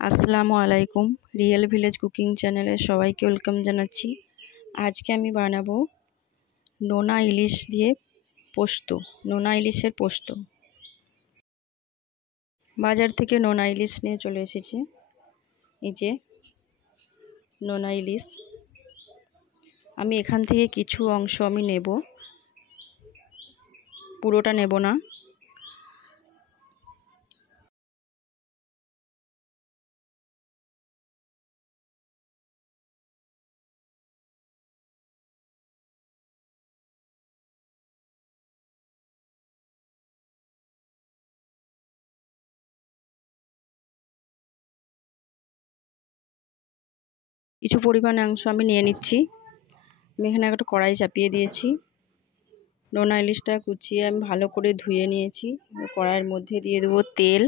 আসসালামু আলাইকুম। Real village cooking চ্যানেলে সবাইকে ওয়েলকাম জানাচ্ছি। আজকে আমি বানাবো নোনা ইলিশ দিয়ে পোস্ত, নোনা ইলিশের পোস্ত। বাজার থেকে নোনা ইলিশ নিয়ে চলে এসেছি। এই যে নোনা ইলিশ, আমি এখান থেকে কিছু অংশ আমি নেব, পুরোটা নেব না। কিছু পরিমাণে অংশ আমি নিয়ে নিচ্ছি। আমি এখানে একটা কড়াই চাপিয়ে দিয়েছি। নোনা ইলিশটা কুচিয়ে আমি ভালো করে ধুয়ে নিয়েছি। কড়াইয়ের মধ্যে দিয়ে দেবো তেল।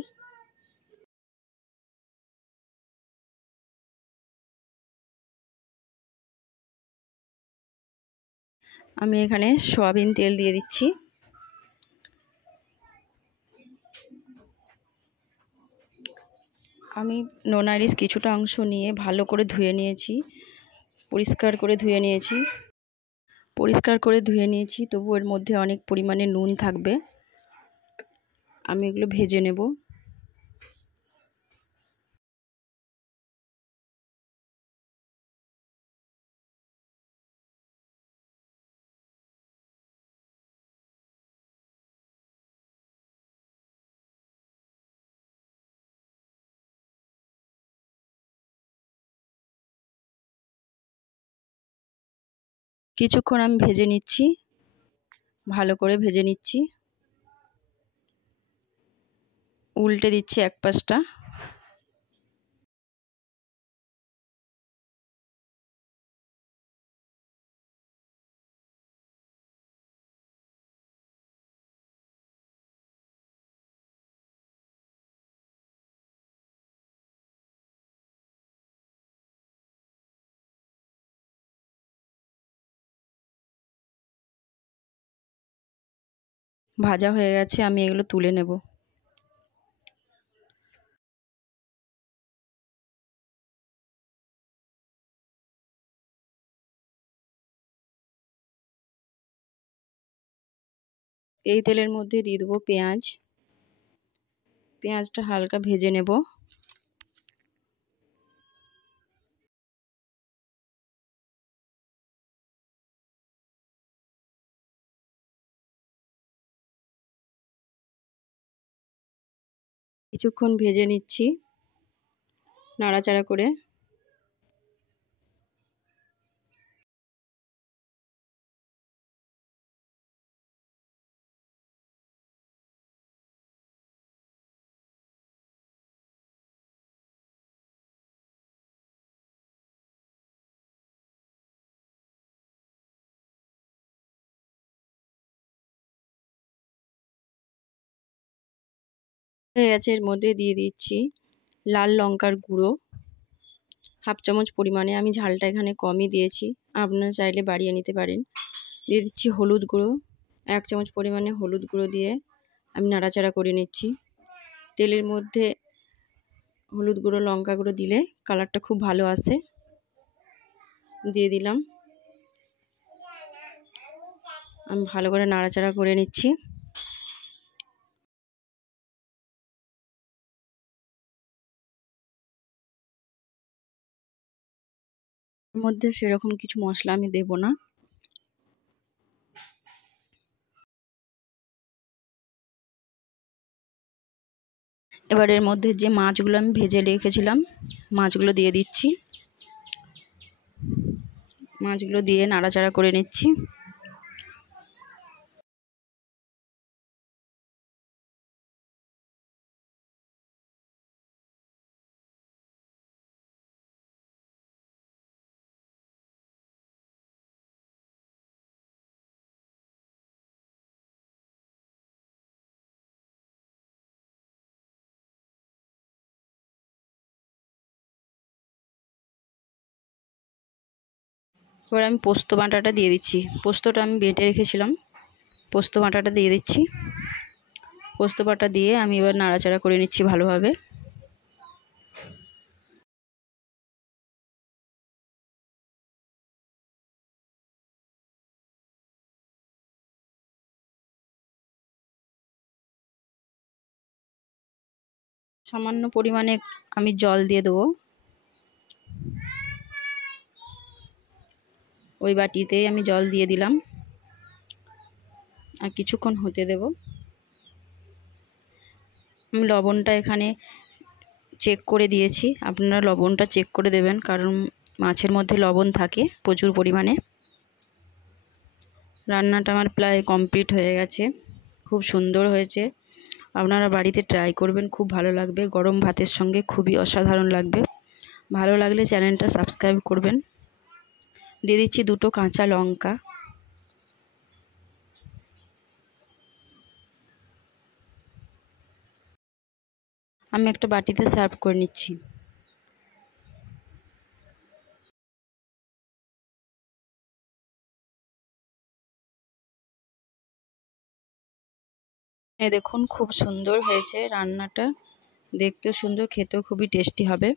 আমি এখানে সয়াবিন তেল দিয়ে দিচ্ছি। আমি নোনা ইলিশ কিছুটা অংশ নিয়ে ভালো করে ধুয়ে নিয়েছি, পরিষ্কার করে ধুয়ে নিয়েছি। তবু এর মধ্যে অনেক পরিমাণে নুন থাকবে। আমি এগুলো ভেজে নেব। কিছুক্ষণ আমি ভেজে নিচ্ছি, ভালো করে ভেজে নিচ্ছি। উল্টে দিচ্ছি এক পাশটা। ভাজা হয়ে গেছে, আমি এগুলো তুলে নেব। এই তেলের মধ্যে দিয়ে দেবো পেঁয়াজ। পেঁয়াজটা হালকা ভেজে নেব। কিছুক্ষণ ভেজে নিচ্ছি নাড়াচাড়া করে। হয়ে গেছে, এর মধ্যে দিয়ে দিচ্ছি লাল লঙ্কার গুঁড়ো 1/2 চামচ পরিমাণে। আমি ঝালটা এখানে কমই দিয়েছি, আপনারা চাইলে বাড়িয়ে নিতে পারেন। দিয়ে দিচ্ছি হলুদ গুঁড়ো 1 চামচ পরিমাণে। হলুদ গুঁড়ো দিয়ে আমি নাড়াচাড়া করে নিচ্ছি। তেলের মধ্যে হলুদ গুঁড়ো লঙ্কা গুঁড়ো দিলে কালারটা খুব ভালো আসে। দিয়ে দিলাম, আমি ভালো করে নাড়াচাড়া করে নিচ্ছি। এর মধ্যে সেরকম কিছু মশলা আমি দেব না। এবার এর মধ্যে যে মাছগুলো আমি ভেজে রেখেছিলাম, মাছগুলো দিয়ে দিচ্ছি। মাছগুলো দিয়ে নাড়াচাড়া করে নিচ্ছি। এবার আমি পোস্ত বাটাটা দিয়ে দিচ্ছি। পোস্তটা আমি বেটে রেখেছিলাম, পোস্ত বাটাটা দিয়ে দিচ্ছি। পোস্ত বাটা দিয়ে আমি এবার নাড়াচাড়া করে নিচ্ছি ভালোভাবে। সামান্য পরিমাণে আমি জল দিয়ে দেবো। ওই বাটিতেই আমি জল দিয়ে দিলাম আর কিছুক্ষণ হতে দেব। আমি লবণটা এখানে চেক করে দিয়েছি, আপনারা লবণটা চেক করে দেবেন, কারণ মাছের মধ্যে লবণ থাকে প্রচুর পরিমাণে। রান্নাটা আমার প্রায় কমপ্লিট হয়ে গেছে, খুব সুন্দর হয়েছে। আপনারা বাড়িতে ট্রাই করবেন, খুব ভালো লাগবে, গরম ভাতের সঙ্গে খুবই অসাধারণ লাগবে। ভালো লাগলে চ্যানেলটা সাবস্ক্রাইব করবেন। দিয়ে দিচ্ছি 2টো কাঁচা লঙ্কা। আমি একটা বাটিতে সার্ভ করে নিচ্ছি। দেখুন খুব সুন্দর হয়েছে রান্নাটা, দেখতেও সুন্দর, খেতেও খুবই টেস্টি হবে।